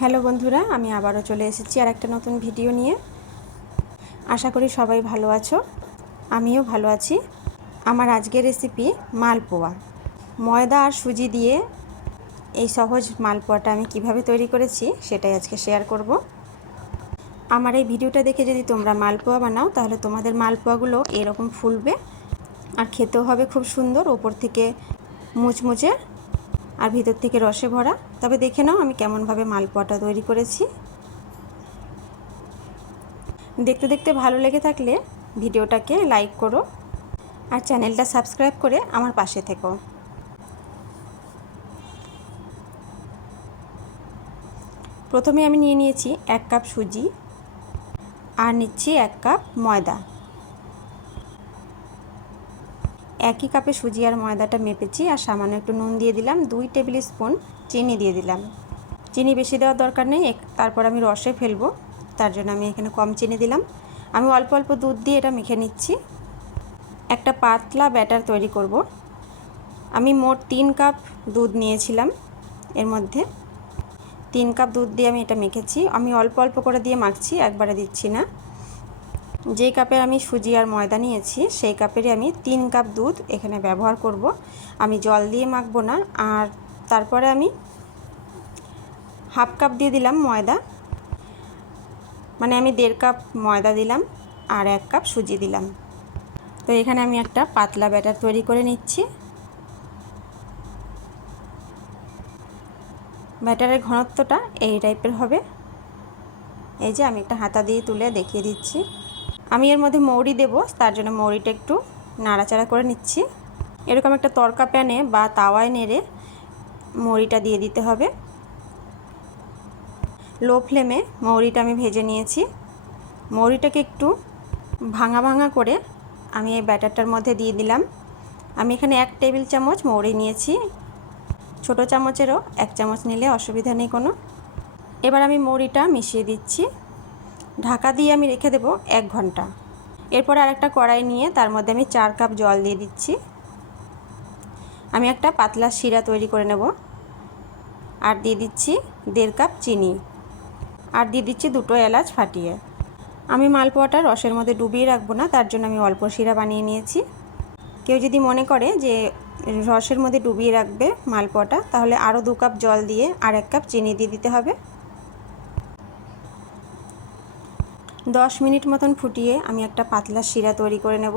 Hello বন্ধুরা, আমি আবারও চলে এসেছি আর একটা নতুন ভিডিও নিয়ে। আশা করি সবাই ভালো আছো, আমিও ভালো আছি। আমার আজকের রেসিপি মালপোয়া। ময়দা আর সুজি দিয়ে এই সহজ মালপোয়াটা আমি কিভাবে তৈরি করেছি সেটাই আজকে শেয়ার করব। আমার এই ভিডিওটা দেখে যদি তোমরা মালপোয়া বানাও তাহলে তোমাদের মালপোয়াগুলো এরকম ফুলবে আর খেতেও হবে খুব সুন্দর, ওপর থেকে মুচমুচে আর ভিতর থেকে রসে ভরা। তবে দেখে নাও আমি কেমনভাবে মালপোয়াটা তৈরি করেছি। দেখতে দেখতে ভালো লেগে থাকলে ভিডিওটাকে লাইক করো আর চ্যানেলটা সাবস্ক্রাইব করে আমার পাশে থেকো। প্রথমে আমি নিয়ে নিয়েছি 1 কাপ সুজি আর নিচ্ছি 1 কাপ ময়দা। একই কাপে সুজি আর ময়দাটা মেপেছি আর সামান্য একটু নুন দিয়ে দিলাম, 2 টেবিল স্পুন চিনি দিয়ে দিলাম। চিনি বেশি দেওয়ার দরকার নেই, তারপর আমি রসে ফেলবো, তার জন্য আমি এখানে কম চিনি দিলাম। আমি অল্প অল্প দুধ দিয়ে এটা মেখে নিচ্ছি। একটা পাতলা ব্যাটার তৈরি করব। আমি মোট 3 কাপ দুধ নিয়েছিলাম, এর মধ্যে 3 কাপ দুধ দিয়ে আমি এটা মেখেছি। আমি অল্প অল্প করে দিয়ে মাখছি, একবারে দিচ্ছি না। যেই কাপে আমি সুজি আর ময়দা নিয়েছি সেই কাপেরই আমি 3 কাপ দুধ এখানে ব্যবহার করব। আমি জল দিয়ে মাখবো না। আর তারপরে আমি হাফ কাপ দিয়ে দিলাম ময়দা, মানে আমি 1.5 কাপ ময়দা দিলাম আর 1 কাপ সুজি দিলাম। তো এখানে আমি একটা পাতলা ব্যাটার তৈরি করে নিচ্ছি। ব্যাটারের ঘনত্বটা এই টাইপের হবে। এই যে আমি একটা হাতা দিয়ে তুলে দেখিয়ে দিচ্ছি। আমি এর মধ্যে মৌরি দেব, তার জন্য মৌরিটা একটু নাড়াচাড়া করে নিচ্ছি। এরকম একটা তড়কা প্যানে বা তাওয়ায় নেড়ে মৌরিটা দিয়ে দিতে হবে। লো ফ্লেমে মৌরিটা আমি ভেজে নিয়েছি। মৌরিটাকে একটু ভাঙা ভাঙা করে আমি এই ব্যাটারটার মধ্যে দিয়ে দিলাম। আমি এখানে 1 টেবিল চামচ মৌরি নিয়েছি, ছোটো চামচেরও 1 চামচ নিলে অসুবিধা নেই কোনো। এবার আমি মৌরিটা মিশিয়ে দিচ্ছি। ঢাকা দিয়ে আমি রেখে দেব 1 ঘন্টা। এরপর আরেকটা কড়াই নিয়ে তার মধ্যে আমি 4 কাপ জল দিয়ে দিচ্ছি। আমি একটা পাতলা শিরা তৈরি করে নেব। আর দিয়ে দিচ্ছি 1.5 কাপ চিনি আর দিয়ে দিচ্ছি 2টো এলাচ ফাটিয়ে। আমি মালপোয়াটা রসের মধ্যে ডুবিয়ে রাখবো না, তার জন্য আমি অল্প শিরা বানিয়ে নিয়েছি। কেউ যদি মনে করে যে রসের মধ্যে ডুবিয়ে রাখবে মালপোয়াটা, তাহলে আরও 2 কাপ জল দিয়ে আর 1 কাপ চিনি দিয়ে দিতে হবে। 10 মিনিট মতন ফুটিয়ে আমি একটা পাতলা শিরা তৈরি করে নেব।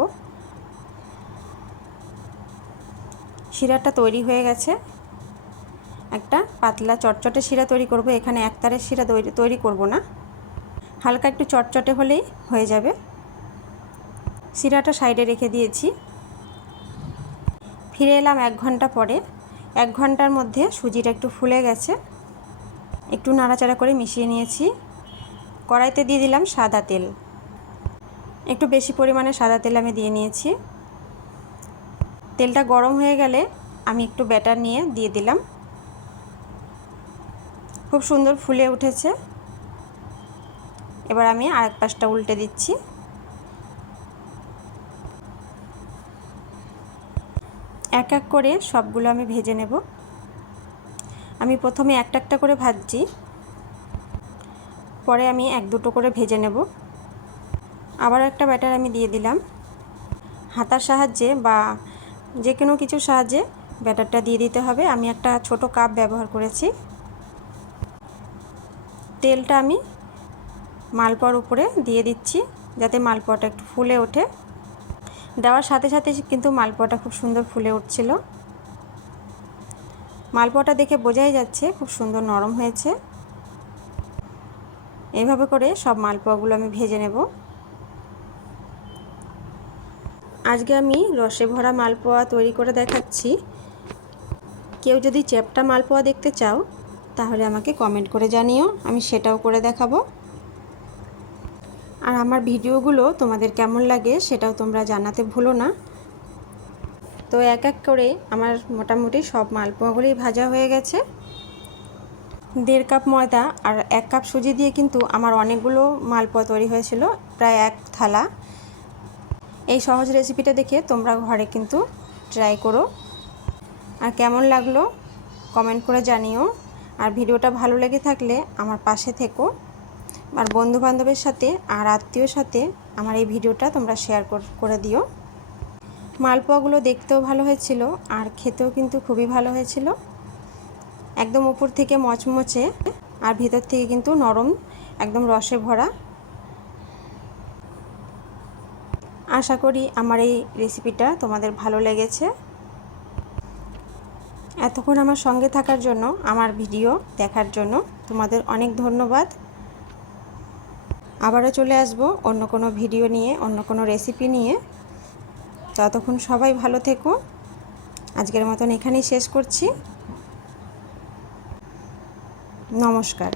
শিরাটা তৈরি হয়ে গেছে। একটা পাতলা চটচটে শিরা তৈরি করব। এখানে একতারের শিরা তৈরি করব না, হালকা একটু চটচটে হলেই হয়ে যাবে। শিরাটা সাইডে রেখে দিয়েছি। ফিরে এলাম 1 ঘন্টা পরে। 1 ঘন্টার মধ্যে সুজিটা একটু ফুলে গেছে। একটু নাড়াচাড়া করে মিশিয়ে নিয়েছি। কড়াইতে দিয়ে দিলাম সাদা তেল, একটু বেশি পরিমাণে সাদা তেল আমি দিয়ে নিয়েছি। তেলটা গরম হয়ে গেলে আমি একটু ব্যাটার নিয়ে দিয়ে দিলাম। খুব সুন্দর ফুলে উঠেছে। এবার আমি আরেক পাশটা উল্টে দিচ্ছি। এক এক করে সবগুলো আমি ভেজে নেব। আমি প্রথমে একটা একটা করে ভাজছি, পরে আমি 1-2টো করে ভেজে নেব। আবার একটা ব্যাটার আমি দিয়ে দিলাম। হাতার সাহায্যে বা যে কোনো কিছুর সাহায্যে ব্যাটারটা দিয়ে দিতে হবে। আমি একটা ছোট কাপ ব্যবহার করেছি। তেলটা আমি মালপোয়ার উপরে দিয়ে দিচ্ছি যাতে মালপোয়াটা একটু ফুলে ওঠে। দেওয়ার সাথে সাথে কিন্তু মালপোয়াটা খুব সুন্দর ফুলে উঠছিল। মালপোয়াটা দেখে বোঝাই যাচ্ছে খুব সুন্দর নরম হয়েছে। এইভাবে করে সব মালপোয়াগুলো আমি ভেজে নেব। আজকে আমি রসে ভরা মালপোয়া তৈরি করে দেখাচ্ছি। কেউ যদি চ্যাপ্টা মালপোয়া দেখতে চাও তাহলে আমাকে কমেন্ট করে জানিও, আমি সেটাও করে দেখাবো। আর আমার ভিডিওগুলো তোমাদের কেমন লাগে সেটাও তোমরা জানাতে ভুলো না। তো এক এক করে আমার মোটামুটি সব মালপোয়াগুলোই ভাজা হয়ে গেছে। 1.5 কাপ ময়দা আর 1 কাপ সুজি দিয়ে কিন্তু আমার অনেকগুলো মালপোয়া তৈরি হয়েছিল, প্রায় 1 থালা। এই সহজ রেসিপিটা দেখে তোমরা ঘরে কিন্তু ট্রাই করো। আর কেমন লাগলো কমেন্ট করে জানিও। আর ভিডিওটা ভালো লেগে থাকলে আমার পাশে থেকো, আর বন্ধুবান্ধবের সাথে আর আত্মীয়র সাথে আমার এই ভিডিওটা তোমরা শেয়ার করে দিও। মালপোয়াগুলো দেখতেও ভালো হয়েছিল আর খেতেও কিন্তু খুবই ভালো হয়েছিল। একদম উপর থেকে মচমচে আর ভিতর থেকে কিন্তু নরম, একদম রসে ভরা। আশা করি আমার এই রেসিপিটা তোমাদের ভালো লেগেছে। এতক্ষণ আমার সঙ্গে থাকার জন্য, আমার ভিডিও দেখার জন্য তোমাদের অনেক ধন্যবাদ। আবারও চলে আসবো অন্য কোনো ভিডিও নিয়ে, অন্য কোনো রেসিপি নিয়ে। ততক্ষণ সবাই ভালো থেকো। আজকের মতন এখানেই শেষ করছি। নমস্কার।